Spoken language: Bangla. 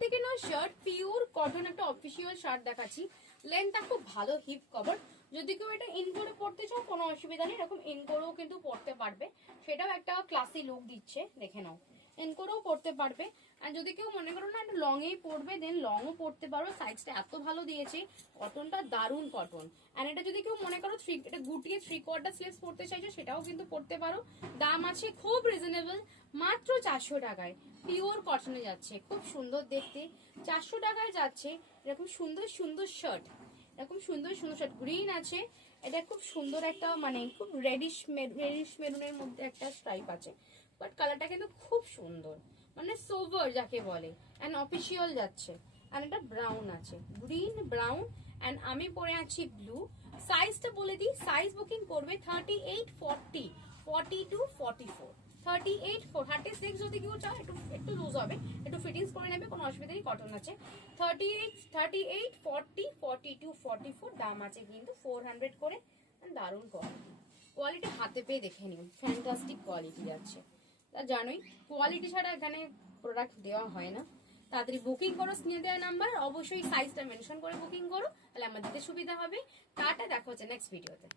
থেকে না শার্ট পিওর কটন একটা অফিসিয়াল শার্ট দেখাচ্ছি। লেন্থটা খুব ভালো, হিপ কভার। যদি কেউ এটা ইন করে পড়তে চাও কোনো অসুবিধা নেই, এরকম ইন করেও কিন্তু পড়তে পারবে, সেটাও একটা ক্লাসি লুক দিচ্ছে। দেখে নাও, ইন করেও পড়তে পারবে। আর যদি কেউ মনে করো না একটু লং এই পড়বে, দেন লংও পড়তে পারো। সাইজটা এত ভালো দিয়েছে, কটনটা দারুণ কটন। আর এটা যদি কেউ মনে করো এটা গুটিয়ে 3/4 স্লিভস পড়তে চাইছো, সেটাও কিন্তু পড়তে পারো। দাম আছে খুব রিজনেবল, মাত্র 400 টাকায়। পিওর কটনে যাচ্ছে, খুব সুন্দর দেখতে। 400 টাকায় যাচ্ছে এরকম সুন্দর সুন্দর শার্ট। এরকম সুন্দর সুন্দর শার্ট গ্রিন আছে, এটা খুব সুন্দর একটা মানে খুব রেডিশ মেরুনের মধ্যে একটা স্ট্রাইপ আছে, বাট কালারটা কিন্তু খুব সুন্দর, মানে সোভার যাকে বলে। এন্ড অফিসিয়াল যাচ্ছে। আর এটা ব্রাউন আছে, গ্রিন ব্রাউন। এন্ড আমি পরে আছি ব্লু। সাইজটা বলে দিই, সাইজ বুকিং করবে 38, 40, 42, 44, 38, 36 যদি কেউ চাও একটু লুজ হবে, একটু ফিটিংস করে নেবে, কোনো অসুবিধা নেই, কটন আছে। 38, 40, 42, 44, দাম আছে কিন্তু 400 করে। দারুণ কোয়ালিটি, কোয়ালিটি হাতে পেয়ে দেখে নিও, ফ্যান্টাস্টিক কোয়ালিটি আছে। তা জানোই কোয়ালিটি ছাড়া এখানে প্রোডাক্ট দেওয়া হয় না। তাড়াতাড়ি বুকিং করো, স্ক্রিনে দেওয়া নাম্বার, অবশ্যই সাইজটা মেনশন করে বুকিং করো, তাহলে আমার দিতে সুবিধা হবে। টাটা, দেখা হচ্ছে নেক্সট ভিডিওতে।